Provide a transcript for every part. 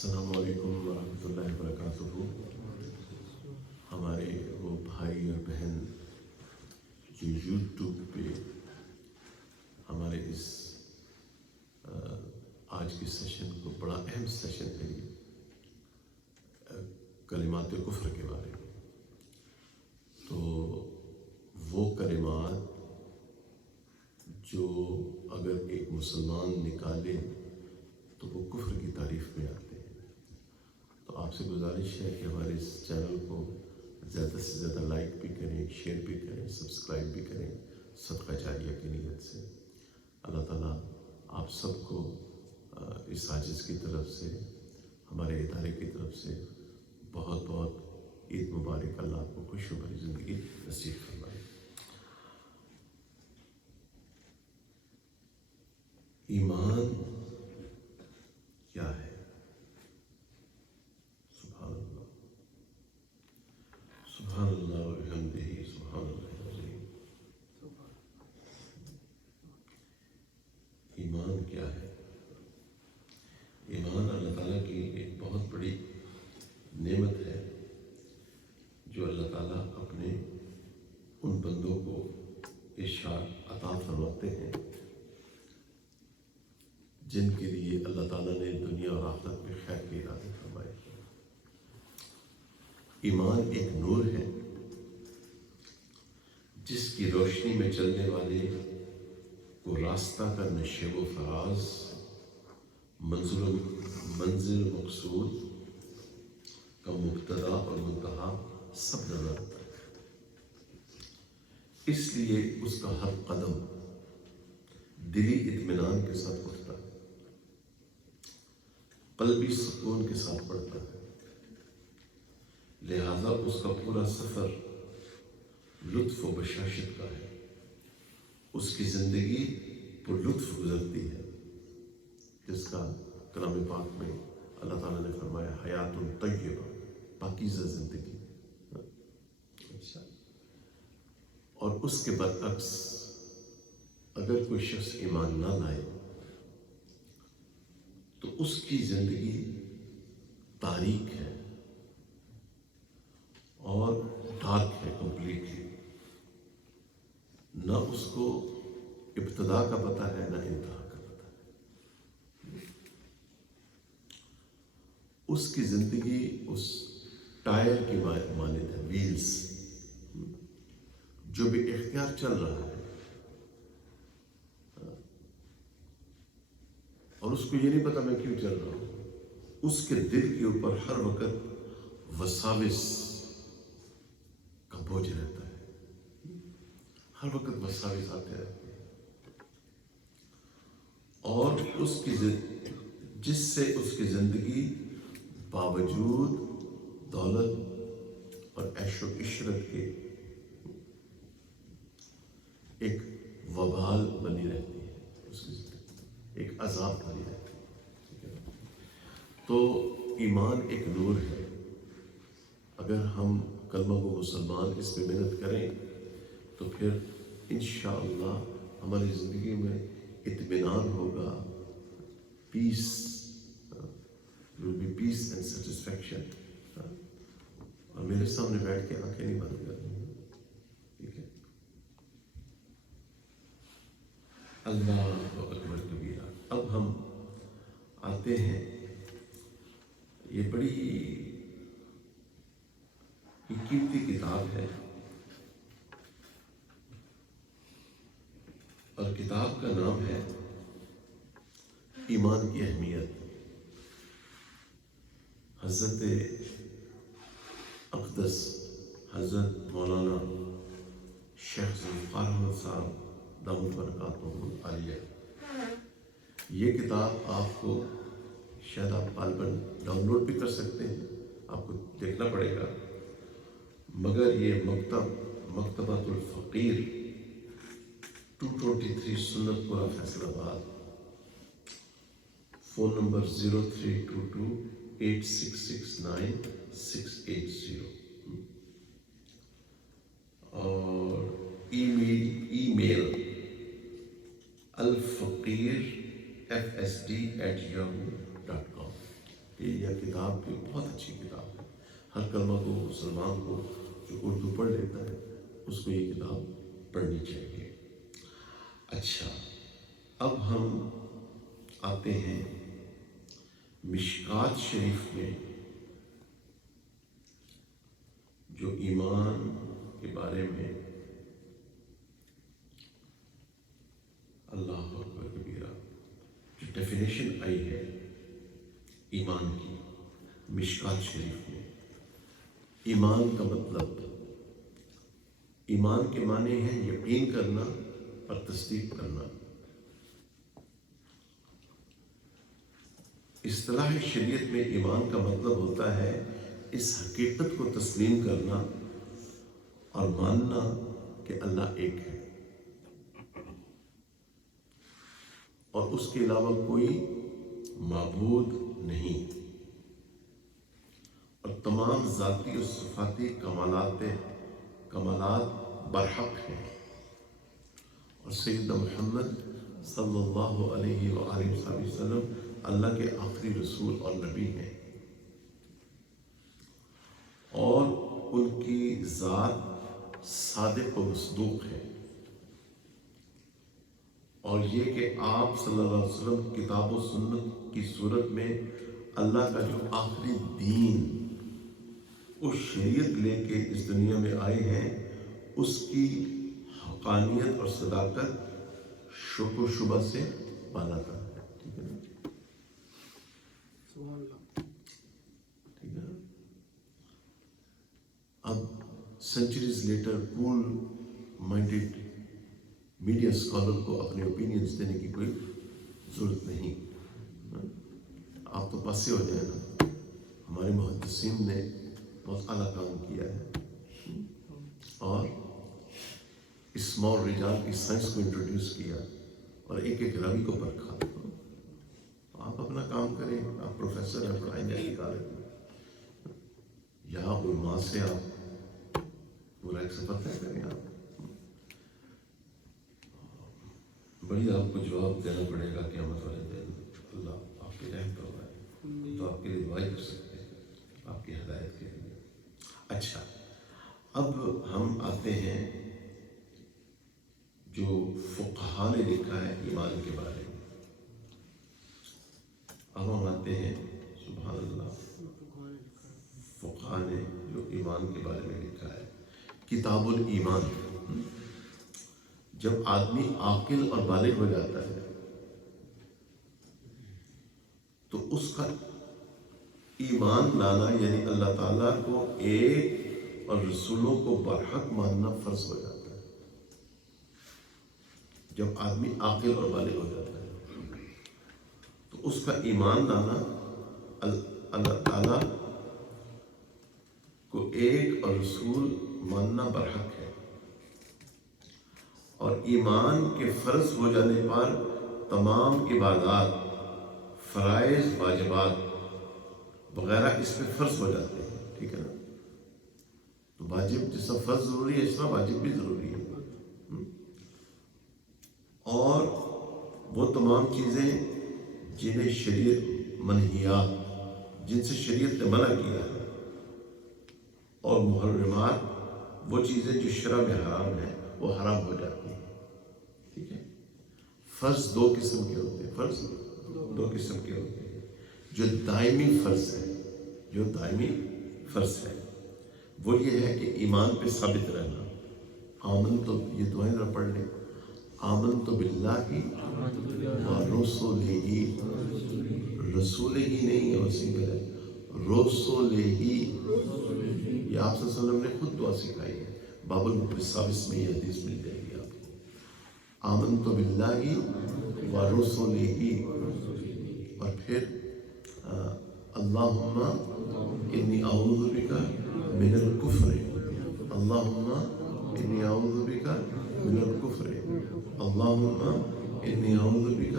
السلام علیکم ورحمۃ اللہ وبرکاتہ۔ ہمارے وہ بھائی اور بہن جو یوٹیوب پہ ہمارے اس آج کے سیشن کو، بڑا اہم سیشن ہے یہ، کلمات کفر کے بارے میں، تو وہ کلمات جو اگر ایک مسلمان نکالے تو وہ کفر کی تعریف میں آتے ہیں۔ تو آپ سے گزارش ہے کہ ہمارے اس چینل کو زیادہ سے زیادہ لائک بھی کریں، شیئر بھی کریں، سبسکرائب بھی کریں، صدقہ جاریہ کی نیت سے۔ اللہ تعالیٰ آپ سب کو اس عاجز کی طرف سے، ہمارے ادارے کی طرف سے بہت بہت عید مبارک، اللہ آپ کو خوش و بھری زندگی نصیب فرمائے۔ ایمان کیا ہے؟ سبحان اللہ، سبحان اللہ وبحمدہ، سبحان اللہ العظیم۔ ایمان کیا ہے؟ ایمان اللہ تعالیٰ کی ایک بہت بڑی نعمت ہے جو اللہ تعالیٰ اپنے ان بندوں کو ارشاد عطا فرماتے ہیں جن کے لیے اللہ تعالیٰ نے دنیا اور آخرت میں خیر کے ارادے فرمائے۔ ایمان ایک نور ہے جس کی روشنی میں چلنے والے کو راستہ کا نشیب و فراز، منزل مقصود کا مبتدا اور منتہا سب نظر آتا ہے۔ اس لیے اس کا ہر قدم دلی اطمینان کے ساتھ اٹھتا ہے، قلبی سکون کے ساتھ پڑتا ہے، لہذا اس کا پورا سفر لطف و بشاشت کا ہے۔ اس کی زندگی پر لطف گزرتی ہے، جس کا کلام پاک میں اللہ تعالیٰ نے فرمایا حیات طیبہ، پاکیزہ زندگی۔ اور اس کے برعکس اگر کوئی شخص ایمان نہ لائے تو اس کی زندگی تاریک ہے اور ڈارک ہے کمپلیٹلی۔ نہ اس کو ابتدا کا پتہ ہے، نہ انتہا کا پتہ ہے۔ اس کی زندگی اس ٹائر کی مانند ہے، ویلز جو بھی اختیار چل رہا ہے، اور اس کو یہ نہیں پتا میں کیوں چل رہا ہوں۔ اس کے دل کے اوپر ہر وقت وساوس کا بوجھ رہتا ہے، ہر وقت وساوس آتے رہتے ہیں، اور جس سے اس کی زندگی باوجود دولت اور عیش و عشرت کے ایک وبال بنی رہتی ہے، اس کی زندگی ایک عذاب بنی رہتی ہے۔ تو ایمان ایک نور ہے۔ اگر ہم کلمہ کو مسلمان اس میں محنت کریں تو پھر انشاءاللہ ہماری زندگی میں اطمینان ہوگا، پیس، will be peace and satisfaction۔ اور میرے سامنے بیٹھ کے آنکھیں نہیں بند کرنی، ٹھیک ہے؟ اللہ اکبر کبیرہ۔ اب ہم آتے ہیں، یہ بڑی قیمتی کتاب ہے، اور کتاب کا نام ہے ایمان کی اہمیت۔ حضرت اقدس حضرت مولانا شیخ ذوالفقار احمد صاحب دامت برکاتہم العالیہ، یہ کتاب آپ کو شاید آپ غالباً ڈاؤن لوڈ بھی کر سکتے ہیں، آپ کو دیکھنا پڑے گا، مگر یہ مکتبۃ الفقیر 223 سنت پورہ فیصل آباد، فون نمبر 03228669 اور ای میل alfaqir@yahoo.com۔ کہ یہ کتاب بھی بہت اچھی کتاب ہے، ہر کلمہ کو مسلمان کو جو اردو پڑھ لیتا ہے اس کو یہ کتاب پڑھنی چاہیے۔ اچھا، اب ہم آتے ہیں مشکات شریف میں جو ایمان کے بارے میں اللہ اکبر کبیرہ جو ڈیفینیشن آئی ہے ایمان کی مشکات شریف میں۔ ایمان کا مطلب، ایمان کے معنی ہے یقین کرنا اور تصدیق کرنا۔ اصطلاح شریعت میں ایمان کا مطلب ہوتا ہے اس حقیقت کو تسلیم کرنا اور ماننا کہ اللہ ایک ہے اور اس کے علاوہ کوئی معبود نہیں، اور تمام ذاتی اور صفاتی کمالات برحق ہیں، اور سیدنا محمد صلی اللہ علیہ وآلہ وسلم اللہ کے آخری رسول اور نبی ہیں، اور ان کی ذات صادق و مصدوق ہے، اور یہ کہ آپ صلی اللہ علیہ وسلم کتاب و سنت کی صورت میں اللہ کا جو آخری دین اس شریعت لے کے اس دنیا میں آئے ہیں، اس کی حقانیت اور صداقت شک و شبہ سے بالاتر ہے۔ ٹھیک ہے نا؟ ٹھیک ہے نا؟ اب سینچریز لیٹر کول مائنڈیڈ میڈیا اسکالر کو اپنے اوپینینز دینے کی کوئی ضرورت نہیں، آپ تو پاسے ہو جائے نا۔ ہمارے محدثین نے بہت اعلیٰ کام کیا ہے اور اسمال رجال کی سائنس کو انٹروڈیوس کیا اور ایک ایک راوی کو پرکھا۔ آپ اپنا کام کریں، آپ پروفیسر ہیں، پڑھائیں گے طالب، یہاں علماء سے آپ پورا ایک سفر طے کریں۔ آپ بڑی آپ کو جواب دینا پڑے گا قیامت والے دن، اللہ آپ کے رحم کرائے تو آپ کے لیے دعائیں کر سکتے ہیں آپ کی ہدایت کے لیے۔ اچھا، اب ہم آتے ہیں جو فقہاء نے لکھا ہے ایمان کے بارے میں۔ اب ہم آتے ہیں سبحان اللہ فقہاء نے جو ایمان کے بارے میں لکھا ہے۔ کتاب الایمان، جب آدمی عاقل اور بالغ ہو جاتا ہے تو اس کا ایمان لانا یعنی اللہ تعالیٰ کو ایک اور رسولوں کو برحق ماننا فرض ہو جاتا ہے۔ جب آدمی عاقل اور بالغ ہو جاتا ہے تو اس کا ایمان لانا اللہ تعالیٰ کو ایک اور رسول ماننا برحق ہے، اور ایمان کے فرض ہو جانے پر تمام عبادات، فرائض، واجبات وغیرہ اس پہ فرض ہو جاتے ہیں۔ ٹھیک ہے نا؟ تو واجب جس طرح فرض ضروری ہے اس طرح واجب بھی ضروری ہے، اور وہ تمام چیزیں جنہیں شریعت منہیات، جن سے شریعت نے منع کیا ہے، اور محرمات وہ چیزیں جو شرع میں حرام ہیں وہ حرام ہو جاتی ہیں۔ ٹھیک ہے؟ فرض دو قسم کے ہوتے ہیں، فرض دو قسم کے ہوتے ہیں۔ جو دائمی فرض ہے، جو دائمی فرض ہے وہ یہ ہے کہ ایمان پہ ثابت رہنا۔ آمن تو، یہ دعائیں ذرا پڑھ لیں، آمن تو باللہ و رسولہ، رسول ہی نہیں ہے، اسی پہ رسول ہی، یہ آپ صلی اللہ علیہ وسلم نے خود دعا سکھائی ہے، باب المقتصابس میں یہ حدیث مل جائے گی آپ کو۔ آمنت باللہ و رسولہ، اور پھر اللہم انی اعوذ بک من الکفر، اللہم انی اعوذ بک من الکفر، اللہم انی اعوذ بک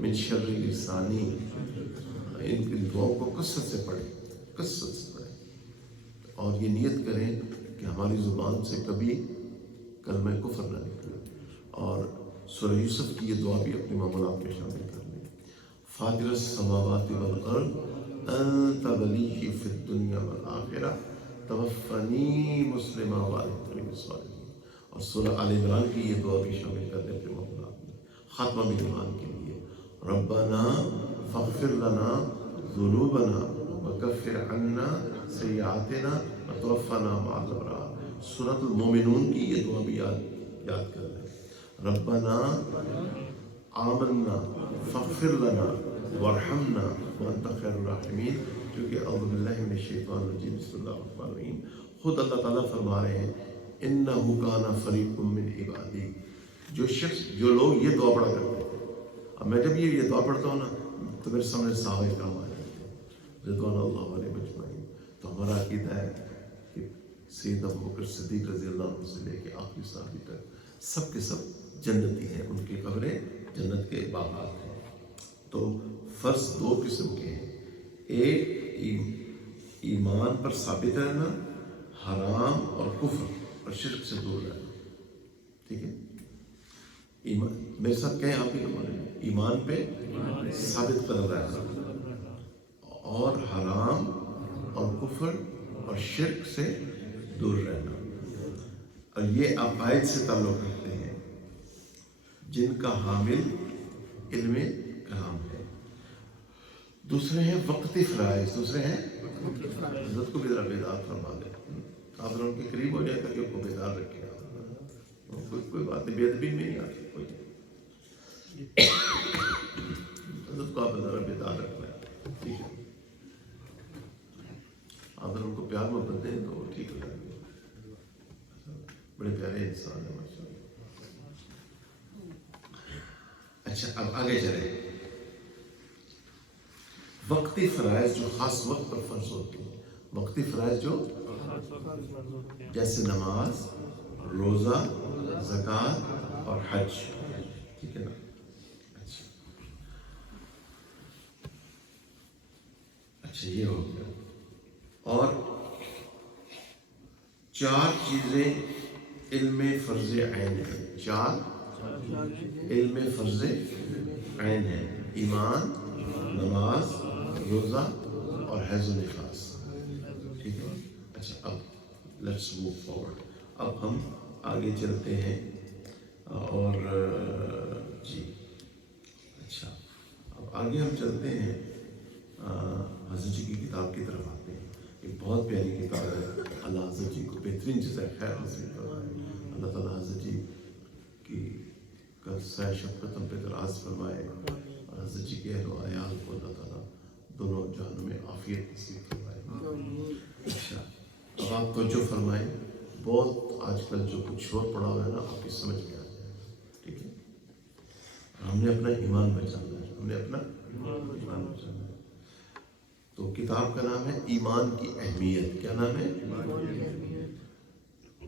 من شر لسانی۔ ان کی دعاؤں کو کثرت سے پڑھیں، کثرت سے پڑھیں، اور یہ نیت کریں کہ ہماری زبان سے کبھی کلمہ کفر نہ نکلے، اور سورہ یوسف کی یہ دعا بھی اپنے معمولات میں شامل کر لیں۔ فاطر السماوات والارض انت ولی فی الدنیا والآخرہ توفنی مسلمہ والحقنی بالصالحین. اور سورہ آل عمران کی یہ دعا بھی شامل کر دیں اپنے مولا میں خاتمہ ایمان کے لیے. ربنا فاغفر لنا ذنوبنا وکفر عنا سیئاتنا وتوفنا مع الابرار. سورۃ المومنون کی یہ دعا بھی یاد کر لیں. ربنا آمنا فاغفر لنا وارحمنا وانت خیر الراحمین. کیونکہ اعوذ باللہ من الشیطان الرجیم بسم اللہ الرحمن الرحیم خود اللہ تعالیٰ فرما رہے ہیں انہ کان فریق من عبادی. جو لوگ یہ دعا پڑھا کرتے ہیں. اب میں جب یہ دعا پڑھتا ہوں نا تو میرے سامنے صحابہ کرام آ جاتے ہیں رضوان اللہ علیہ مجمعین. تو ہمارا عقیدہ ہے کہ سیدنا ابوبکر صدیق رضی اللہ عنہ سے لے کے آخری صحابی تک سب کے سب جنتی ہیں. ان کی قبریں جنت کے باغات ہیں. تو فرض دو قسم کے ہیں. ایک ایمان پر ثابت رہنا, حرام اور کفر اور شرک سے دور رہنا. ٹھیک ہے, ایمان میرے ساتھ کہیں آپ ہی ہمارے ایمان پہ ثابت قدم رہنا اور حرام اور کفر اور شرک سے دور رہنا. اور یہ عقائد سے تعلق رکھتے ہیں جن کا حامل علم کلام ہے. دوسرے ہیں وقتی فرائض. دوسرے ہیں حضرت کو بھی ذرا بیدار فرما دیں. آپ ان کے قریب ہو جائے تاکہ ان کو بیدار رکھے. کوئی بات نہیں, بے ادبی میں نہیں آتی کوئی. حضرت کو آپ ذرا بیدار رکھنا ہے. ٹھیک ہے, آپ اگر ان کو پیار محبت دیں تو ٹھیک ہو جائے گا. بڑے پیارے انسان ہیں ماشاء اللہ. اچھا اب آگے چلیں. وقتی فرائض جو خاص وقت پر فرض ہوتے ہیں. وقتی فرائض جو جیسے نماز, روزہ, زکوٰۃ اور حج. ٹھیک ہے نا. اچھا یہ ہو گیا. اور چار چیزیں علم فرض عین ہے. چار علم فرض عین ہے. ایمان, نماز, روزہ اور حیض و نفاس. ٹھیک ہے. اچھا اب لیٹس موو فارورڈ. اب ہم آگے چلتے ہیں اور جی اچھا اب آگے ہم چلتے ہیں حضرت جی کی کتاب کی طرف آتے ہیں. ایک بہت پیاری کتاب ہے. اللہ حضرت جی کو بہترین جزائے خیر حاصل فرمائے. اللہ تعالیٰ حضرت جی کی کا سایہ شفقت ہم پہ دراز فرمائے اور حضرت جی کے اہل و عیال کو اللہ تعالیٰ دونوں جہانوں میں عافیت نصیب فرمائے. اچھا اب آپ توجہ فرمائیں. بہت آج کل جو کچھ شور پڑا ہوا ہے نا آپ کی سمجھ میں آ جائے. ٹھیک ہے, ہم نے اپنا ایمان بچانا ہے. ہم نے اپنا ایمان بچانا ہے. تو کتاب کا نام ہے ایمان کی اہمیت. کیا نام ہے؟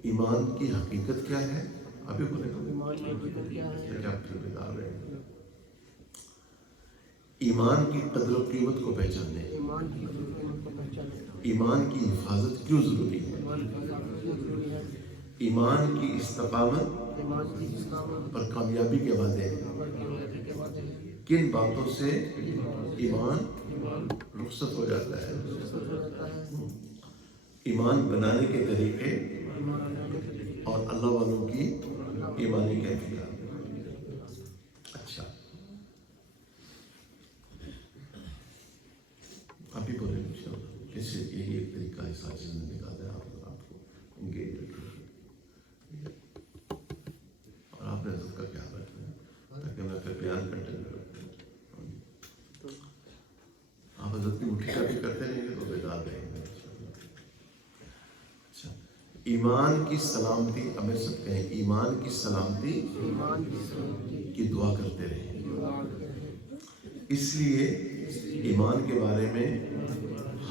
ایمان کی حقیقت کیا ہے. ابھی بولے کیا پھر بیدار رہے ہیں. ایمان کی قدر و قیمت کو پہچانے. ایمان کی حفاظت کیوں ضروری ہے. ایمان کی استقامت پر کامیابی کے وعدے ہیں. کن باتوں سے ایمان رخصت ہو جاتا ہے. ایمان بنانے کے طریقے اور اللہ والوں کی ایمانی کیفیت. اچھا آپ ہی بولیں انشاءاللہ. کیسے یہی ایک طریقہ ہے ساتھ نے نکالا ہے. آپ کو انگیج رکھیں اور آپ نے حضرت کا خیال رکھنا ہے تاکہ میں پھر بیان کنٹینیو رکھوں. آپ حضرت کی مٹھی کا بھی کرتے رہیں گے تو بیدار رہیں گے. اچھا ایمان کی سلامتی. اب میں سب کہیں ایمان کی سلامتی کی دعا کرتے رہیں. اس لیے ایمان کے بارے میں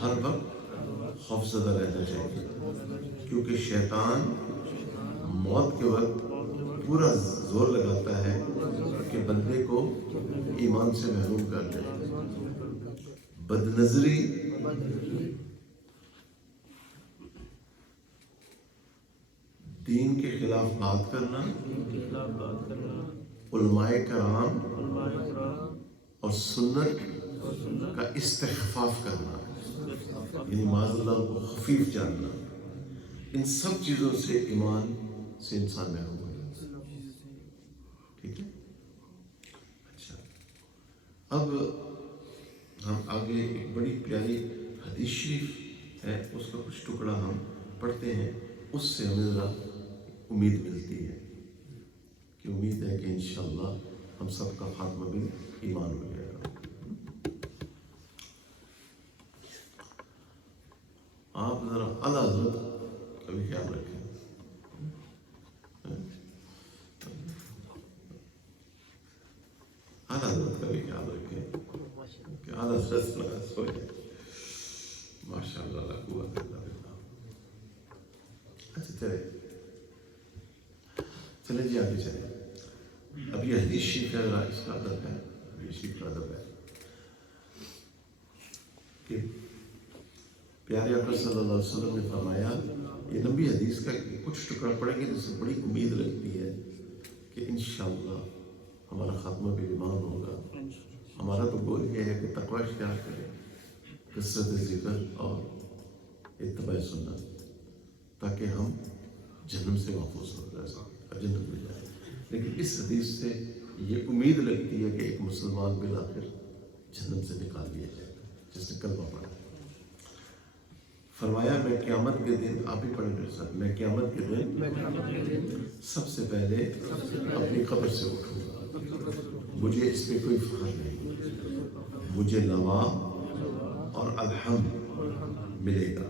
ہر وقت خوف زدہ رہنا چاہیے کیونکہ شیطان موت کے وقت پورا زور لگاتا ہے کہ بندے کو ایمان سے محروم کر دے. بدنظری, دین کے خلاف بات کرنا, علماء کرام اور سنت کا استخفاف کرنا، یعنی معاذ اللہ کو خفیف جاننا، ان سب چیزوں سے ایمان سے انسان محروم ہو جاتا ہے. ٹھیک ہے. اچھا، اب ہم آگے ایک بڑی پیاری حدیث شریف ہے، اس کا کچھ ٹکڑا ہم پڑھتے ہیں. اس سے ہمیں ذرا امید ملتی ہے کہ امید ہے کہ انشاءاللہ ہم سب کا خاتمہ بھی ایمان ہو جائے گا. آپ ذرا اعلیٰ حضرت کا بھی خیال رکھیں. اعلیٰ حضرت کا بھی خیال رکھیں کہ اعلیٰ حضرت ناراض ہو جائے. ماشاء اللہ لا قوت الا باللہ. اچھا چلے جی آگے چلے. اب یہ حدیث شریف ہے، ذرا اس کا ادب ہے، حدیث شریف کا ادب ہے کہ پیارے آقا صلی اللہ علیہ وسلم نے فرمایا، یہ لمبی حدیث کا کچھ ٹکڑا پڑھیں گے جس سے بڑی امید لگتی ہے کہ انشاءاللہ ہمارا خاتمہ بھی ایمان ہوگا. ہمارا تو گول یہ ہے کہ تقوی اختیار کریں، کثرت ذکر اور اتباع سنت، تاکہ ہم جہنم سے محفوظ ہو جائیں اور جنت مل جائے. لیکن اس حدیث سے یہ امید لگتی ہے کہ ایک مسلمان بالآخر جہنم سے نکال دیا جائے گا جس نے کلمہ پڑھا. فرمایا میں قیامت کے دن، آپ ہی پڑھیں میرے ساتھ، میں قیامت کے دن سب سے پہلے اپنی قبر سے اٹھوں گا. مجھے اس پہ کوئی فخر نہیں، مجھے لوا اور الحمد ملے گا،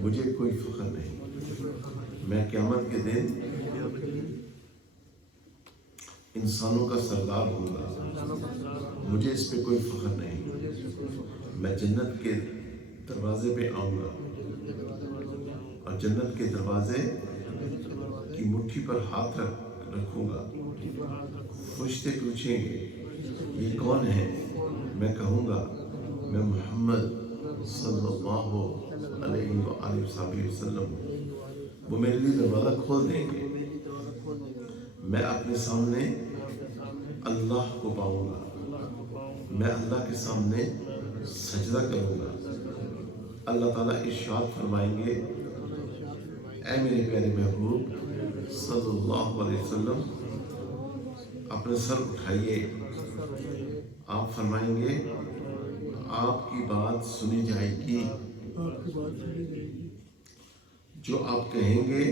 مجھے کوئی فخر نہیں. میں قیامت کے دن انسانوں کا سردار ہوں گا، مجھے اس پہ کوئی فخر نہیں. میں جنت کے دروازے پہ آؤں گا اور جنت کے دروازے کی مٹھی پر ہاتھ رکھوں گا. فرشتے پوچھیں گے یہ کون ہے؟ میں کہوں گا میں محمد صلی اللہ علیہ وآلہ وسلم ہوں. وہ میرے لیے دروازہ کھول دیں گے. میں اپنے سامنے اللہ کو پاؤں گا، میں اللہ کے سامنے سجدہ کروں گا. اللہ تعالیٰ ارشاد فرمائیں گے اے میرے پیارے محبوب صلی اللہ علیہ وسلم اپنے سر اٹھائیے. آپ فرمائیں گے آپ کی بات سنی جائے گی، جو آپ کہیں گے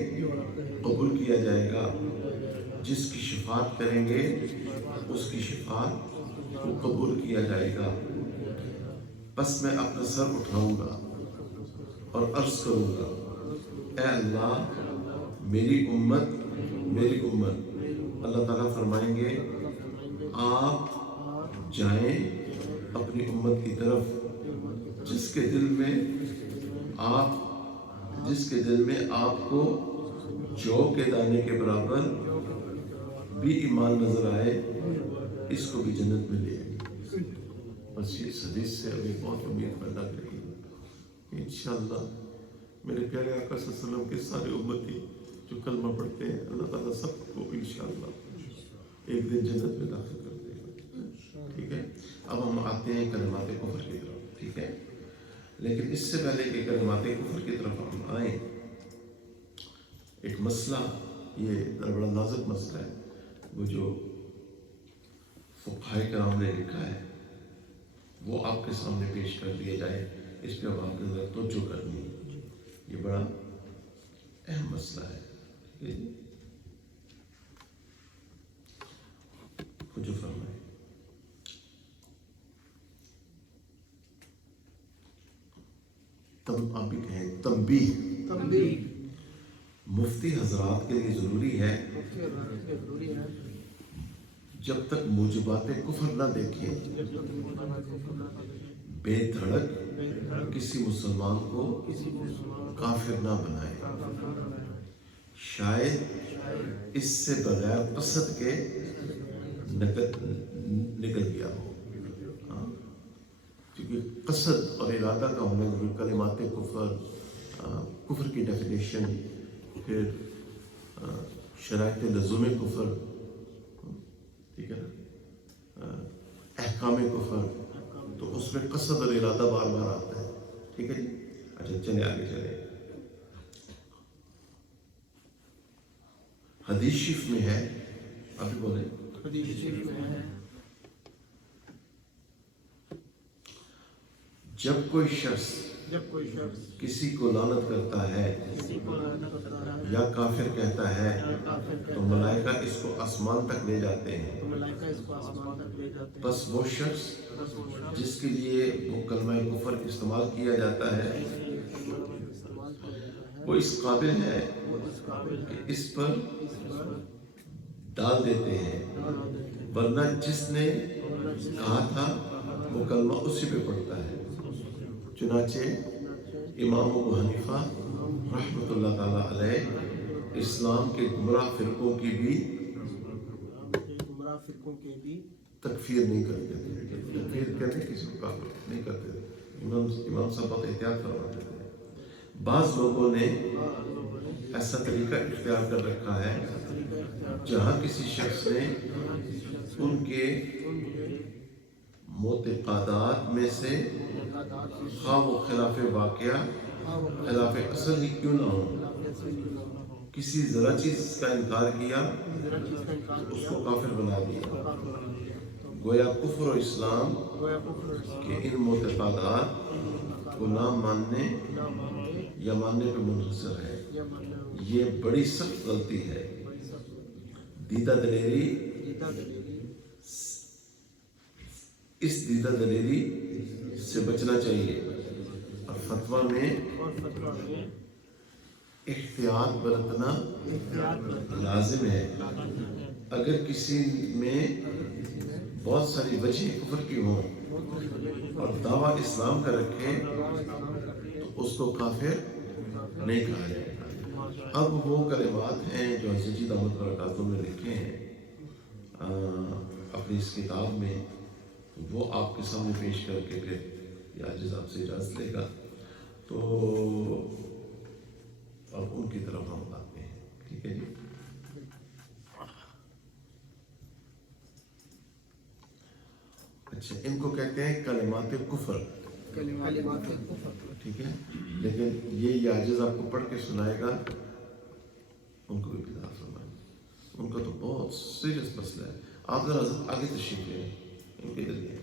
قبول کیا جائے گا. جس کی شفاعت کریں گے اس کی شفاعت کو قبول کیا جائے گا. بس میں اپنا سر اٹھاؤں گا اور عرض کروں گا اے اللہ میری امت میری امت. اللہ تعالیٰ فرمائیں گے آپ جائیں اپنی امت کی طرف جس کے دل میں آپ کو جو کے دانے کے برابر بھی ایمان نظر آئے، اس کو بھی جنت میں لے آئے. بس اس حدیث سے ہمیں بہت امید پیدا کری کہ انشاءاللہ میرے پیارے آقا صلی اللہ علیہ وسلم کے سارے امتی جو کلمہ پڑھتے ہیں اللہ تعالیٰ سب کو انشاءاللہ ایک دن جنت میں داخل کر دے گا. ٹھیک ہے. اب ہم آتے ہیں کلمات کفر کی طرف. ٹھیک ہے. لیکن اس سے پہلے کہ کلمات کفر کی طرف ہم آئیں، ایک مسئلہ، یہ بڑا نازک مسئلہ ہے، وہ جو فقہائے کرام نے لکھا ہے وہ آپ کے سامنے پیش کر دیا جائے. اس پہ اب آپ نے توجہ کرنی ہے. یہ بڑا اہم مسئلہ ہے. توجہ فرمائیں. آپ بھی کہیں تنبیہ مفتی حضرات کے لیے ضروری ہے جب تک موجبات کفر نہ دیکھیں بے دھڑک کسی مسلمان کو کافر نہ بنائے. شاید اس سے بغیر قصد کے نکل گیا ہو. کیونکہ قصد اور ارادہ کا ہونا ضروری. کلمات کفر کی ڈیفینیشن، پھر شرائط لزوم کفر، ٹھیک ہے نا، احکام کفر، تو اس میں قصد اور ارادہ بار بار آتا ہے. ٹھیک ہے جی. اچھا چلے آگے چلے. حدیث شریف میں ہے, ابھی بولے, حدیث شریف میں ہے جب کوئی شخص کسی کو لعنت کرتا ہے یا کافر کہتا ہے تو ملائکہ اس کو آسمان تک لے جاتے ہیں. بس وہ شخص جس کے لیے وہ کلمہ کفر استعمال کیا جاتا ہے وہ اس قابل ہے کہ اس پر ڈال دیتے ہیں, ورنہ جس نے کہا تھا وہ کلمہ اسی پہ پڑتا ہے. چنانچہ امام ابو حنیفہ رحمۃ اللہ تعالیٰ علیہ اسلام کے گمراہ فرقوں کی بھی تکفیر نہیں کرتے تھے. تکفیر کرنے کسی کو کافر نہیں کرتے تھے. امام صاحب بہت احتیاط کرواتے تھے. بعض لوگوں نے ایسا طریقہ اختیار کر رکھا ہے جہاں کسی شخص نے ان کے معتقدات میں سے خواہ وہ خلاف واقعہ خلاف اصل ہی کیوں نہ ہو کسی ذرا چیز کا انکار کیا اس کو کافر بنا دیا. گویا کفر و اسلام کے ان معتقدات کو نہ ماننے یا ماننے پہ منحصر ہے. یہ بڑی سخت غلطی ہے. دیدہ دلیری اس دیدہ دلیری سے بچنا چاہیے اور فتویٰ میں احتیاط برتنا لازم ہے. اگر کسی میں بہت ساری وجہ کفر کی ہوں اور دعویٰ اسلام کا رکھے تو اس کو کافر نہیں کہا جائے گا. اب وہ کلمات ہیں جو حضرت جی دامت برکاتہ میں لکھے ہیں اپنی اس کتاب میں, وہ آپ کے سامنے پیش کر کے پھر یہ عاجز آپ سے اجازت لے گا. تو اب ان کی طرف ہم آتے ہیں. ٹھیک ہے جی. اچھا, ان کو کہتے ہیں کلمات کفر. ٹھیک ہے, لیکن یہ عاجز آپ کو پڑھ کے سنائے گا, ان کو بھی بیدار فرمائیں. ان کا تو بہت سیریس مسئلہ ہے. آپ ذرا آگے تشریف لیں, ان کے ذریعے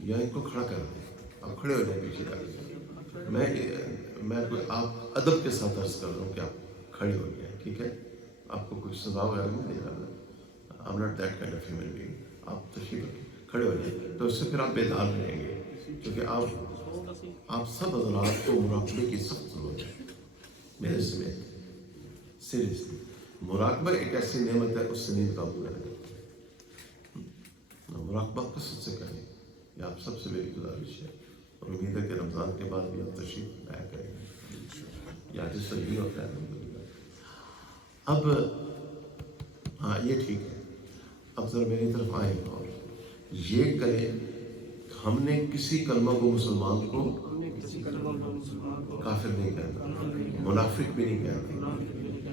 یا ان کو کھڑا کر دیں. آپ کھڑے ہو جائیں پیچھے جا کے. میں کوئی آپ ادب کے ساتھ عرض کر رہا ہوں کہ آپ کھڑے ہو جائیں. ٹھیک ہے, آپ کو کوئی سزا وغیرہ نہیں دے رہا. I'm not that kind of human being. آپ تشریف کھڑے ہو جائیں تو اس سے پھر آپ بیدار رہیں گے, کیونکہ آپ سب حضرات کو مراقبے کی سخت ضرورت ہے. میرے سمیت سیریسلی مراقبہ ایک ایسی نعمت ہے, اس سے نیند قابو ہے. مراقبہ قصد سے کریں, یہ آپ سب سے میری گزارش ہے. اور امید ہے کہ رمضان کے بعد بھی آپ تشریف لایا کریں گے. یا جس طرح یہ ہوتا ہے. اب ہاں یہ ٹھیک ہے. اب ذرا میری طرف آئیں اور یہ کریں, ہم نے کسی کلمہ کو مسلمان کو کافر نہیں کہنا, منافق بھی نہیں کہنا,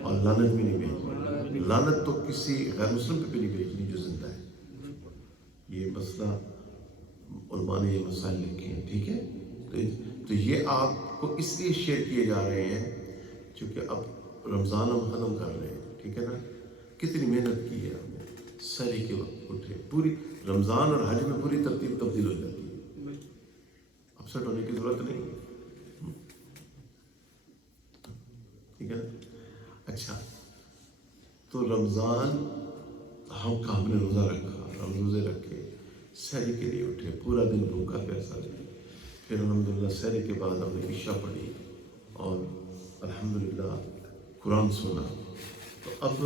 اور لعنت بھی نہیں بھیجنی. لعنت تو کسی غیر مسلم پہ بھی نہیں بھیجنی جو زندہ ہے. یہ مسئلہ علماء نے یہ مسائل لکھے ہیں. ٹھیک ہے, تو یہ آپ کو اس لیے شیئر کیے جا رہے ہیں کیونکہ اب رمضان ہم ختم کر رہے ہیں. ٹھیک ہے نا, کتنی محنت کی ہے ہم نے. سحری کے وقت اٹھے, پوری رمضان اور حج میں پوری ترتیب تبدیل ہو جاتی ہے. اپسٹ ہونے کی ضرورت نہیں ہے. ٹھیک ہے نا. اچھا, تو رمضان ہم نے روزہ رکھا, ہم روزے رکھے, سحری کے لیے اٹھے, پورا دن بھوکا پیاسا رہے. پھر الحمدللہ سحری کے بعد ہم نے عشاء پڑھی اور الحمدللہ قرآن سنا. تو اب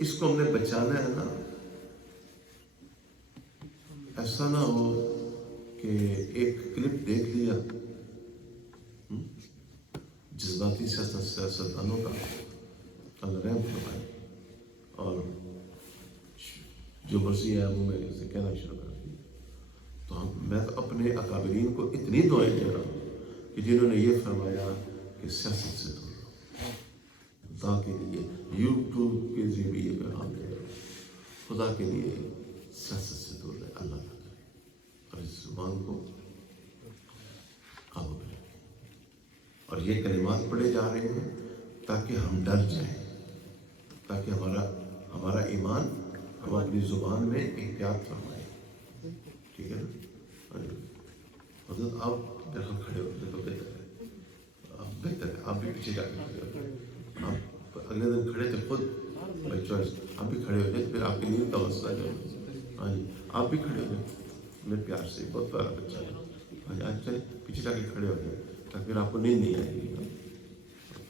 اس کو ہم نے بچانا ہے نا. ایسا نہ ہو کہ ایک کلپ دیکھ لیا جذباتی سیاستدانوں کا, اللہ رحم فرمائے, اور جو مرضی ہے وہ میں اسے کہنا شروع کر دیا. تو میں تو اپنے اکابرین کو اتنی دعائیں دے رہا ہوں کہ جنہوں نے یہ فرمایا کہ سیاست سے دور رہو. خدا کے لیے یوٹیوب کے ذریعے پیغام دے رہا ہوں, خدا کے لیے سیاست سے دور رہے. اللہ نہ کرے, زبان کو قابو کریں. اور یہ کلمات پڑھے جا رہے ہیں تاکہ ہم ڈر جائیں، تاکہ ہمارا ایمان ہم اپنی زبان میں احتیاط فرمائیں. ٹھیک ہے نا؟ حضرت آپ دیکھو کھڑے ہوتے تو بہتر ہے، بہتر ہے آپ بھی پیچھے جا کے کھڑے ہوتے. آپ اگلے دن کھڑے تھے خود بائی چوائس، آپ بھی کھڑے ہوتے پھر آپ کی نیند کا مسئلہ جو ہے. ہاں جی آپ بھی کھڑے ہو جائیں میرے پیار سے، بہت پیارا بچہ ہے. ہاں جی آج چلے پیچھے جا کے کھڑے ہو جائیں تاکہ پھر آپ کو نیند نہیں آئے گی.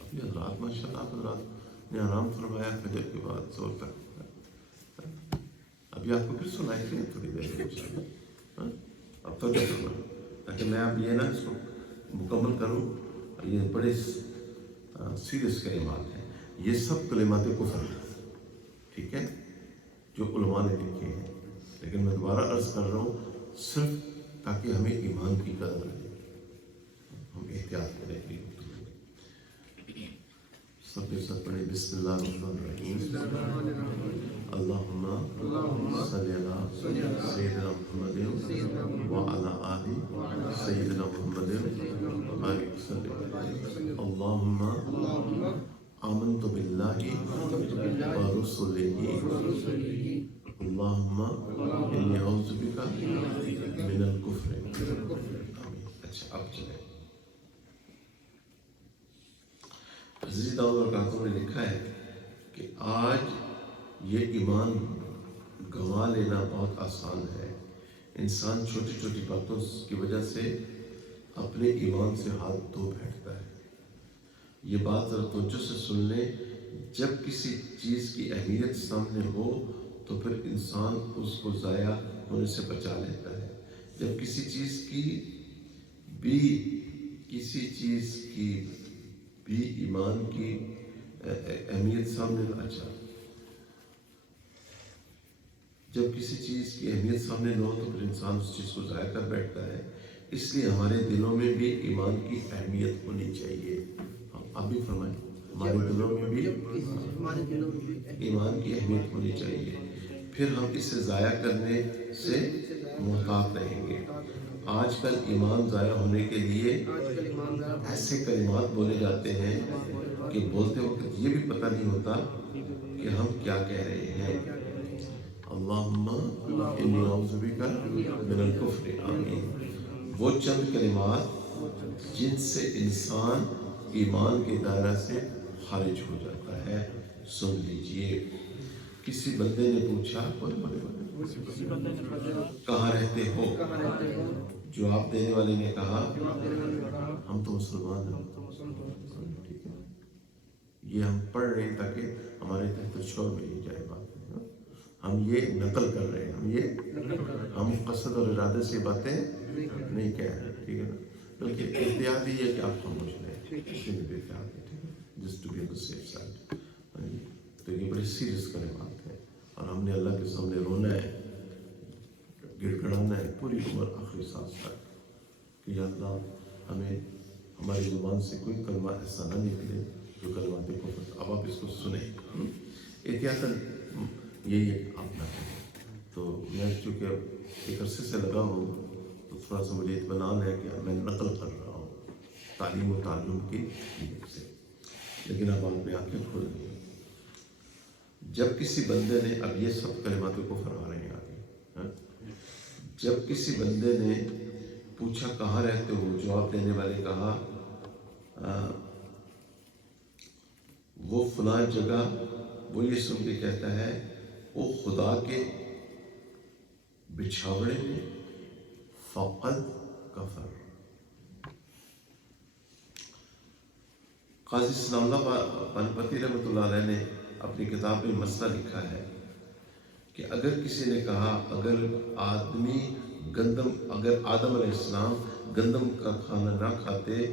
ابھی حضرات ماشاء اللہ حضرات نے آرام فرمایا فجر کے بعد زور تک. ابھی آپ کو پھر سنائی دیں تھوڑی دیر میں. اب تو کیا کرنا تاکہ میں اب یہ نا اس کو مکمل کروں. یہ بڑے سیریس کلمات ہیں، یہ سب کلمات کفر ہیں. ٹھیک ہے جو علماء نے لکھے ہیں، لیکن میں دوبارہ عرض کر رہا ہوں صرف تاکہ ہمیں ایمان کی قدر رہے، ہم احتیاط کریں. سب کے ساتھ پڑھیں بسم اللہ الرحمن الرحیم. اللہم صلی علی سیدنا محمد وعلی آل سیدنا محمد وبارک وسلم. اللہم آمنت باللہ ورسلہ اللہم انی اعوذ بک من الکفر. اچھا اب چلیں. عزیز داؤد اور کاتوں نے لکھا ہے کہ آج یہ ایمان گنوا لینا بہت آسان ہے. انسان چھوٹی چھوٹی باتوں کی وجہ سے اپنے ایمان سے ہاتھ دھو بیٹھتا ہے. یہ بات ذرا توجہ سے سن لیں، جب کسی چیز کی اہمیت سامنے ہو تو پھر انسان اس کو ضائع ہونے سے بچا لیتا ہے. جب کسی چیز کی بھی ایمان کی اہمیت سامنے جب کسی چیز کی اہمیت سامنے نہ ہو تو پھر انسان اس چیز کو ضائع کر بیٹھتا ہے. اس لیے ہمارے دلوں میں بھی ایمان کی اہمیت ہونی چاہیے. آپ بھی فرمائیں ہمارے دلوں میں بھی ایمان کی اہمیت ہونی چاہیے، پھر ہم اسے ضائع کرنے سے محتاط رہیں گے. آج کل ایمان ضائع ہونے کے لیے ایسے کلمات بولے جاتے ہیں کہ بولتے وقت یہ بھی پتہ نہیں ہوتا کہ ہم کیا کہہ رہے ہیں. اللہم انی اعوذ بک من الکفر. آمین. وہ چند کلمات جن سے انسان ایمان کے دائرہ سے خارج ہو جاتا ہے. سن لیجئے. کسی بندے نے پوچھا کہاں رہتے ہو؟ جواب دینے والے نے کہا ہم تو مسلمان ہیں. ٹھیک ہے یہ ہم پڑھ رہے ہیں تاکہ ہمارے تحت شور میں ہی جائے بات. ہم یہ نقل کر رہے ہیں، ہم قصد اور ارادے سے باتیں نہیں کہہ رہے. ٹھیک ہے نا؟ بلکہ احتیاط ہی ہے کہ آپ سمجھ لیں just to be on the safe side. تو یہ بڑی سیریس کلمات ہے اور ہم نے اللہ کے سامنے رونا ہے، گڑ گڑانا ہے پوری عمر آخری سانس تک کہ یا اللہ ہمیں ہماری زبان سے کوئی کلمہ ایسا نہ نکلے جو کلمات کفر. اب آپ اس کو سنیں احتیاطاً، یہی آپ نہ کریں. تو میں چونکہ ایک عرصے سے لگا ہوں تو تھوڑا سا مجھے اطمینان ہے کہ میں نقل کر رہا ہوں تعلیم و تعلم کی نیت سے. لیکن اب آپ نے آنکھیں کھول دی. جب کسی بندے نے، اب یہ سب کلمات کفر آ رہے ہیں آگے. جب کسی بندے نے پوچھا کہاں رہتے ہو؟ جواب دینے والے کہا وہ فلاں جگہ. وہ یہ سن کے کہتا ہے وہ خدا کے بچھاوڑے میں. فقد کفر. قاضی ثناء اللہ پانپتی رحمۃ اللہ علیہ نے اپنی کتاب میں مسئلہ لکھا ہے کہ اگر کسی نے کہا اگر آدم علیہ السلام گندم کا کھانا نہ کھاتے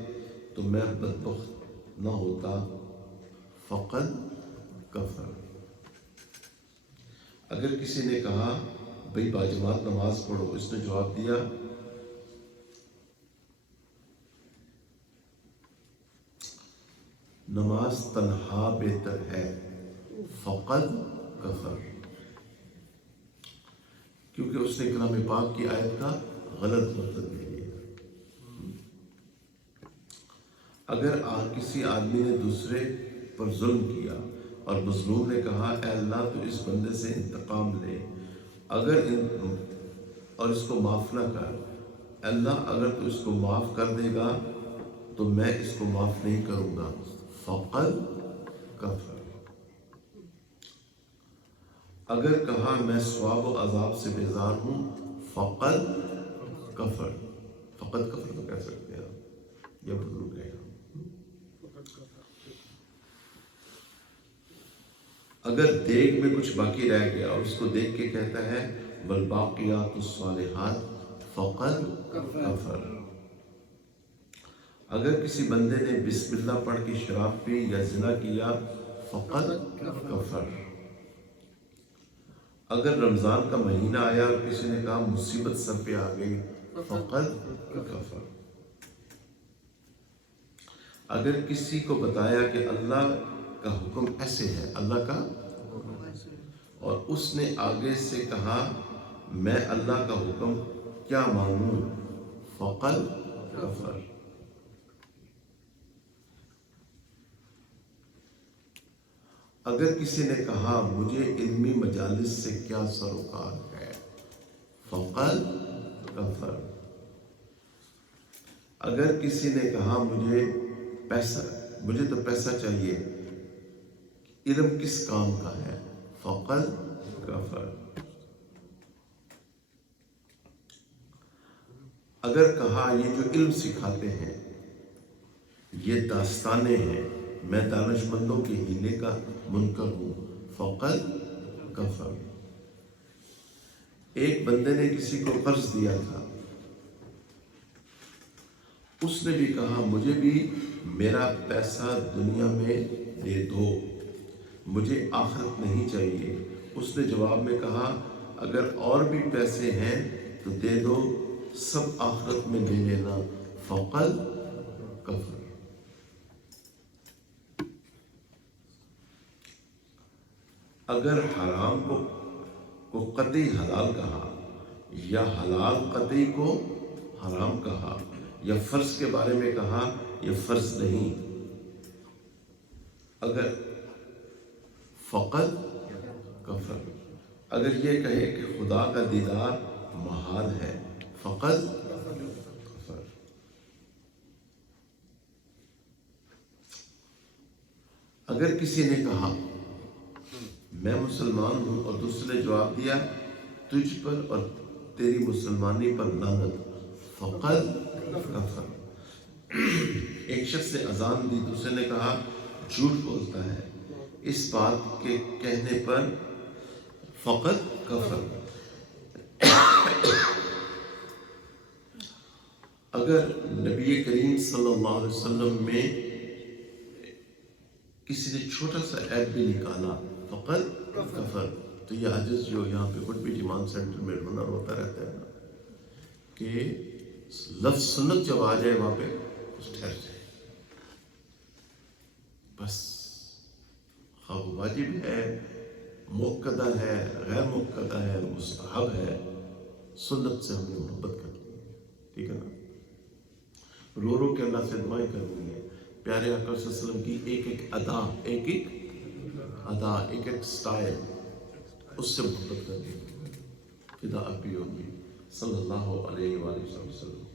تو میں بدبخت نہ ہوتا. فقد کفر. اگر کسی نے کہا بھئی باجماعت نماز پڑھو، اس نے جواب دیا نماز تنہا بہتر ہے. فقد کفر. کیونکہ اس نے کلام پاک کی آیت کا غلط مطلب یہ ہے۔ اگر کسی آدمی نے دوسرے پر ظلم کیا اور مظلوم نے کہا اے اللہ تو اس بندے سے انتقام لے اور اس کو معاف نہ کر، اللہ اگر تو اس کو معاف کر دے گا تو میں اس کو معاف نہیں کروں گا، فقد کفر۔ اگر کہا میں ثواب و عذاب سے بیزار ہوں، فقد کفر۔ فقد کفر تو کہہ سکتے ہیں آپ، یہ بزرگ ہے۔ اگر دیگ میں کچھ باقی رہ گیا اور اس کو دیکھ کے کہتا ہے والباقیات الصالحات فقد کفر۔ اگر کسی بندے نے بسم اللہ پڑھ کے شراب پی یا زنا کیا، فقد کفر۔ اگر رمضان کا مہینہ آیا اور کسی نے کہا مصیبت سر پہ آ گئی، فقد کفر۔ اگر کسی کو بتایا کہ اللہ کا حکم ایسے ہے، اللہ کا، اور اس نے آگے سے کہا میں اللہ کا حکم کیا مانوں، فقد کفر۔ اگر کسی نے کہا مجھے علمی مجالس سے کیا سروکار ہے، فقد کفر۔ اگر کسی نے کہا مجھے تو پیسہ چاہیے، علم کس کام کا ہے، فقد کفر۔ اگر کہا یہ جو علم سکھاتے ہیں یہ داستانیں ہیں، میں دانش مندوں کے ہیلے کا منکر ہوں، فقد کفر۔ ایک بندے نے کسی کو قرض دیا تھا، اس نے بھی کہا مجھے بھی میرا پیسہ دنیا میں دے دو، مجھے آخرت نہیں چاہیے۔ اس نے جواب میں کہا اگر اور بھی پیسے ہیں تو دے دو، سب آخرت میں لے لینا، فقد کفر۔ اگر حرام کو قطعی حلال کہا یا حلال قطعی کو حرام کہا یا فرض کے بارے میں کہا یہ فرض نہیں، اگر فقد کفر۔ اگر یہ کہے کہ خدا کا دیدار محال ہے، فقد کفر۔ اگر کسی نے کہا میں مسلمان ہوں اور دوسرے نے جواب دیا تجھ پر اور تیری مسلمانی پر لعنت، فقد کفر۔ ایک شخص نے اذان دی، دوسرے نے کہا جھوٹ بولتا ہے، اس بات کے کہنے پر فقد کفر۔ اگر نبی کریم صلی اللہ علیہ وسلم میں کسی نے چھوٹا سا عیب بھی نکالا، فقد کفر۔ تو یہ عجز جو یہاں پہ وڈ بی ڈیمانڈ سینٹر میں رنر ہوتا رہتا ہے نا، کہ لفظ سنت جب آ جائے وہاں پہ کچھ ٹھہر جائے، بس خواہ واجب ہے، موقدہ ہے، غیر موقدہ ہے، مستحب ہے، سنت سے ہم نے محبت کرنی ہے، ٹھیک ہے نا۔ رو رو کے اللہ سے دعائیں کرنی ہے، پیارے آقا صلی اللہ علیہ وسلم کی ایک ایک ادا، ایک ایک سٹائل، اس سے محبت کرنی ہے، فدا ابی امی صلی اللہ علیہ وآلہ وسلم۔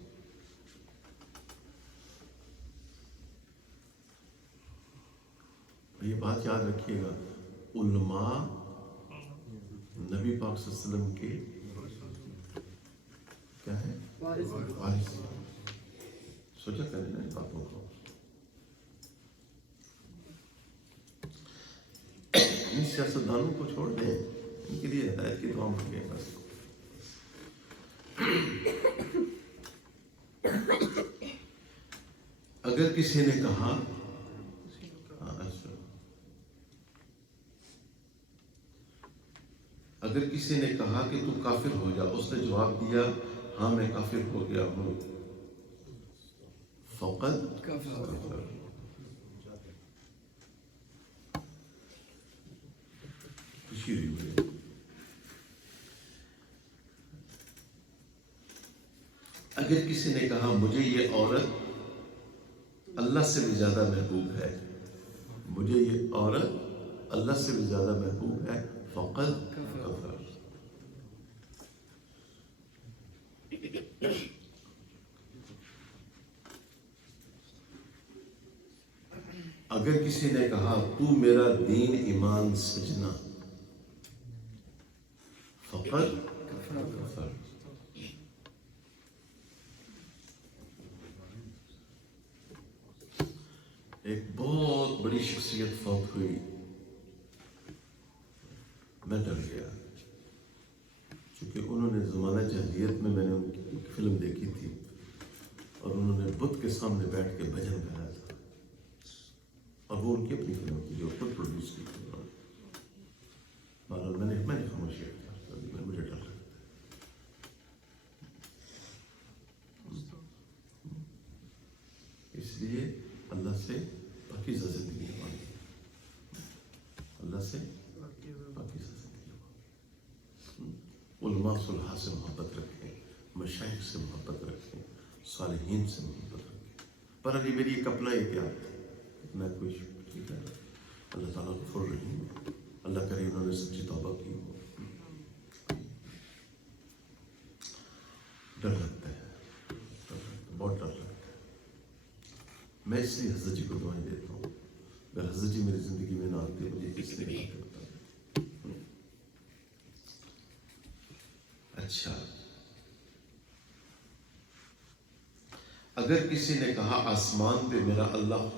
یہ بات یاد رکھیے گا، علماء نبی پاک صلی اللہ علیہ وسلم کے کیا ہے، وارث۔ سوچا کریں نا ان باتوں کو، ان سیاستدانوں کو چھوڑ دیں، ان کے لیے ہدایت کی دعا مانگیں بس۔ اگر کسی نے کہا اگر کسی نے کہا کہ تو کافر ہو جا، اس نے جواب دیا ہاں میں کافر ہو گیا ہوں، فقد کفر۔ خوشی ہوئی مجھے۔ اگر کسی نے کہا مجھے یہ عورت اللہ سے بھی زیادہ محبوب ہے، مجھے یہ عورت اللہ سے بھی زیادہ محبوب ہے، فقط کفر۔ اگر کسی نے کہا تو میرا دین ایمان سجنا، فقط کفر۔ ایک بہت بڑی شخصیت فوت ہوئی، میں ڈر گیا، چونکہ انہوں نے زمانہ جاہلیت میں نے ان کی فلم دیکھی تھی، اور انہوں نے بت کے سامنے بیٹھ کے بھجن گایا تھا، اور وہ ان کی اپنی فلم تھی جو خود پروڈیوس کی تھی۔ میں نے خاموشی اختیار کر دی، مجھے ڈر لگتا ہے۔ اس لیے اللہ سے پاکیزہ زندگی مانگی، اللہ سے پاکیزہ زندگی مانگی۔ علماء صلحاء سے محبت رکھیں، مشائخ سے محبت رکھیں، صالحین سے محبت رکھیں۔ پر ابھی میری ایک اپنا احتیاط، میں کچھ ٹھیک ہے، اللہ تعالیٰ غفور رحیم ہے، اللہ کرے انہوں نے سچی توبہ کی ہو۔ ڈر لگتا ہے، بہت ڈر لگتا ہے۔ میں اس لیے حضرت جی کو دعائیں دیتا ہوں، اگر حضرت جی میری زندگی میں نہ آتے مجھے کس نے کیا کرتا۔ اچھا، اگر کسی نے کہا آسمان پہ میرا اللہ،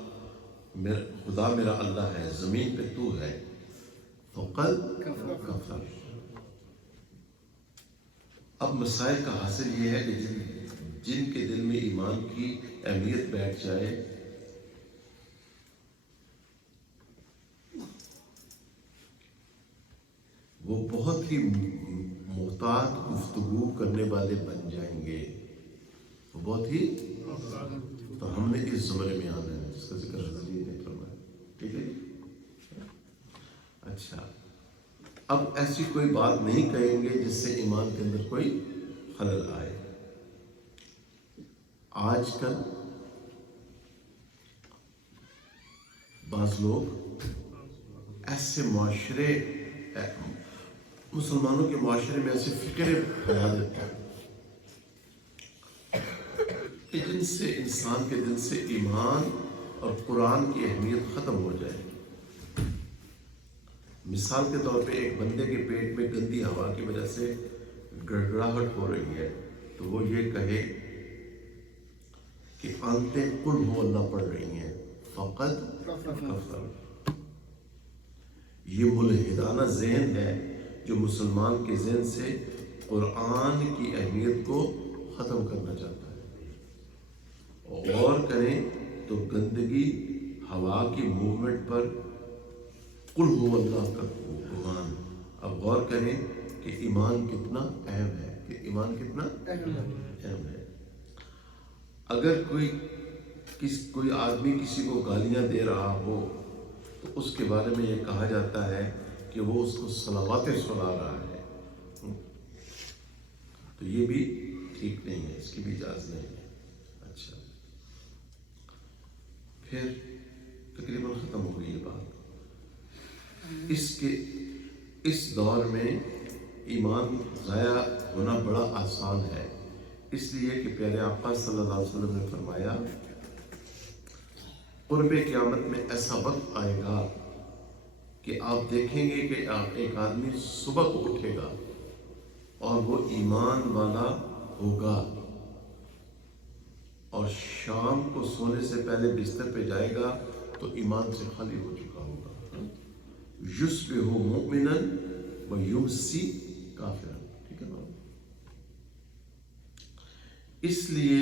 خدا میرا اللہ ہے، زمین پہ تو ہے، فقط کفر۔ اب مسائل کا حاصل یہ ہے کہ جن کے دل میں ایمان کی اہمیت بیٹھ جائے، وہ بہت ہی محتاط گفتگو کرنے والے بن جائیں گے، وہ بہت ہی، تو ہم نے اس زمرے میں آنا ہے جس کا ذکر حضرت جی نے فرمایا، ٹھیک ہے۔ اچھا، اب ایسی کوئی بات نہیں کہیں گے جس سے ایمان کے اندر کوئی خلل آئے۔ آج کل بعض لوگ ایسے معاشرے، مسلمانوں کے معاشرے میں ایسے فکریں پھیلا دیتے ہیں کہ جن سے انسان کے دل سے ایمان اور قرآن کی اہمیت ختم ہو جائے۔ مثال کے طور پہ ایک بندے کے پیٹ میں گندی ہوا کی وجہ سے گڑگڑاہٹ ہو رہی ہے، تو وہ یہ کہے کہ آنتیں قل ہو اللہ پڑھ رہی ہیں، فقط کفر۔ یہ ملحدانہ ذہن ہے جو مسلمان کے ذہن سے قرآن کی اہمیت کو ختم کرنا چاہتا ہے۔ غور کریں تو گندگی ہوا کی موومنٹ پر قل ہو اللہ کا قرآن۔ اب غور کریں کہ ایمان کتنا اہم ہے، کہ ایمان کتنا اہم ہے۔ اگر کوئی آدمی کسی کو گالیاں دے رہا ہو تو اس کے بارے میں یہ کہا جاتا ہے کہ وہ اس کو صلواتیں سنا رہا ہے، تو یہ بھی ٹھیک نہیں ہے، اس کی بھی اجازت نہیں ہے۔ اچھا، پھر تقریباً ختم ہو گئی یہ بات۔ اس دور میں ایمان ضائع ہونا بڑا آسان ہے، اس لیے کہ پیارے آقا صلی اللہ علیہ وسلم نے فرمایا قرب قیامت میں ایسا وقت آئے گا کہ آپ دیکھیں گے کہ ایک آدمی صبح کو اٹھے گا اور وہ ایمان والا ہوگا، اور شام کو سونے سے پہلے بستر پہ جائے گا تو ایمان سے خالی ہو چکا ہوگا۔ یصبح مؤمنا ویمسی کافرا، ٹھیک ہے نا؟ اس لیے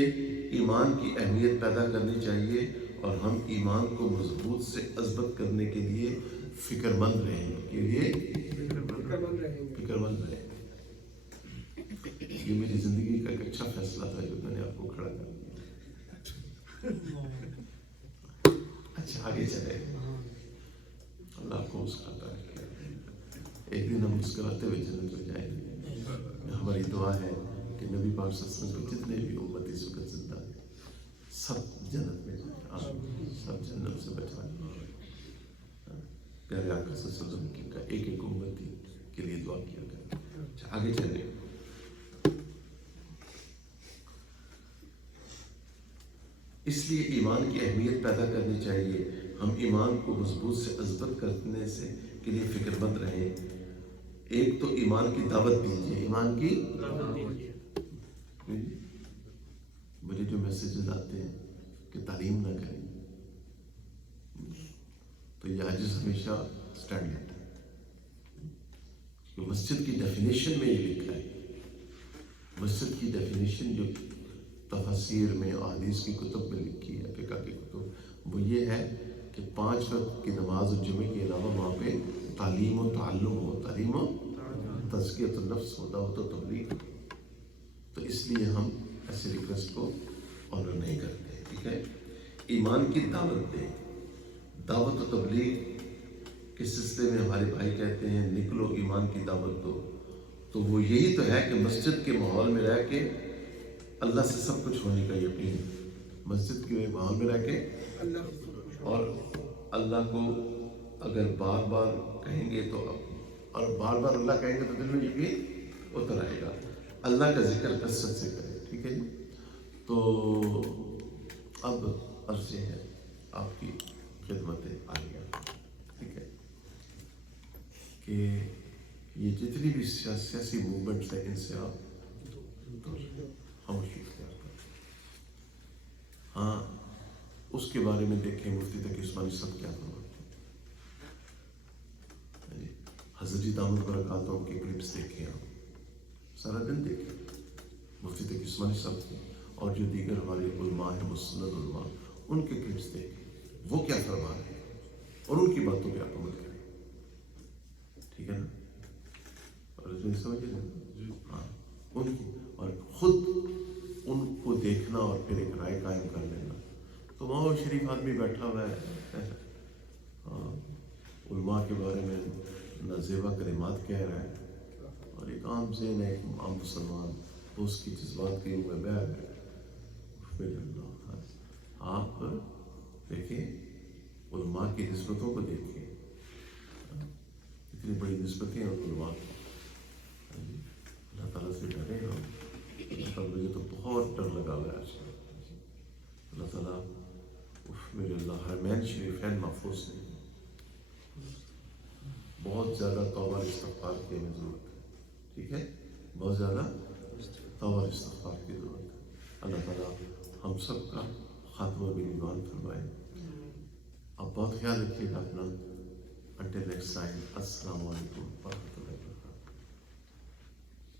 ایمان کی اہمیت پیدا کرنی چاہیے، اور ہم ایمان کو مضبوط سے اثبت کرنے کے لیے فکر مند رہیں، فکر مند رہیں۔ یہ میری زندگی کا ایک اچھا فیصلہ تھا جو میں نے آپ کو کھڑا کر دیا۔ اچھا، آگے چلے، اللہ آپ کو مسکراتا رکھے، ایک دن ہم مسکراتے ہوئے جنت میں جائیں گے۔ ہماری دعا ہے کہ نبی پاک پاک صلی اللہ علیہ وسلم کے جتنے بھی امتی اس وقت زندہ ہیں سب جنت میں جائیں، سب جنت سے بچائیں۔ پیارے آقا صلی اللہ علیہ وسلم کی کا ایک ایک امتی کے لیے دعا کیا کریں۔ آگے چلیں، اس لیے ایمان کی اہمیت پیدا کرنی چاہیے۔ ہم ایمان کو مضبوط سے اثبت کرنے سے کے لیے فکر مند رہیں۔ ایک تو ایمان کی دعوت دیجیے، ایمان کی مجھے جو میسیجز آتے ہیں کہ تعلیم نہ کریں تو یہ عاجز ہمیشہ سٹینڈ لیتا ہے، کہ مسجد کی ڈیفینیشن میں یہ لکھا ہے، مسجد کی ڈیفینیشن جو تفاسیر میں احادیث کی کتب میں لکھی ہے، فقہ کی کتب، وہ یہ ہے کہ 5 وقت کی نماز و جمعے کے علاوہ وہاں پہ تعلیم و تعلم ہو، تعلیم و تزکیۃ النفس ہو، دعوت و تبلیغ۔ تو اس لیے ہم ایسے ریکویسٹ کو آنر نہیں کرتے، ٹھیک ہے۔ ایمان کی دعوت دیں، دعوت و تبلیغ کے سلسلے میں ہمارے بھائی کہتے ہیں نکلو ایمان کی دعوت دو، تو وہ یہی تو ہے کہ مسجد کے ماحول میں رہ کے اللہ سے سب کچھ ہونے کا یقین، مسجد کے ماحول میں رہ کے اور اللہ کو اگر بار بار کہیں گے تو اور بار بار اللہ کہیں گے تو دل میں یقین اتر آئے گا۔ اللہ کا ذکر کثرت سے کریں، ٹھیک ہے جی۔ تو اب عرض یہ ہے آپ کی خدمت عالیہ، ٹھیک ہے، کہ یہ جتنی بھی سیاسی موومنٹس ہیں ان سے آپ خاموشی اختیار کریں۔ ہاں، اس کے بارے میں دیکھیں مفتی تقی عثمانی صاحب کیا فرماتے ہیں، حضرت دامت برکاتہم کے کلپس دیکھیں، آپ سارا دن دیکھیں مفتی تقی عثمانی صاحب کے اور جو دیگر ہمارے علماء ہیں، مسند علماء، ان کے کلپس دیکھیں وہ کیا فرما رہے ہیں اور ان کی باتوں پہ آپ عمل کریں، ٹھیک ہے نا؟ اور اس میں سمجھ لیں، ہاں، ان کی اور خود ان کو دیکھنا اور پھر ایک رائے قائم کر لینا۔ تو وہاں وہ شریف آدمی بیٹھا ہوا ہے، علماء کے بارے میں نازیبا کلمات کہہ رہا ہے، اور ایک عام ذہن ہے، ایک عام مسلمان تو اس کی جذبات کے ہوئے بہر ہے۔ آپ دیکھیں علماء کی نسبتوں کو دیکھیں، اتنی بڑی نسبتیں ہیں علماء کی۔ اللہ تعالیٰ سے ڈرے ہو، مجھے تو بہت ڈر لگا ہوا ہے آج کل۔ اللہ تعالیٰ میرے اللہ حرمین شریفین محفوظ نہیں، بہت زیادہ توبہ استغفار کی ہمیں ضرورت ہے، ٹھیک ہے، بہت زیادہ توبہ استغفار کی ضرورت ہے۔ اللہ تعالیٰ ہم سب کا خاتمہ بالایمان فرمائے۔ آپ بہت خیال رکھیے گا اپنا۔ انٹل نیکسٹ ٹائم، السلام علیکم ورحمۃ اللہ۔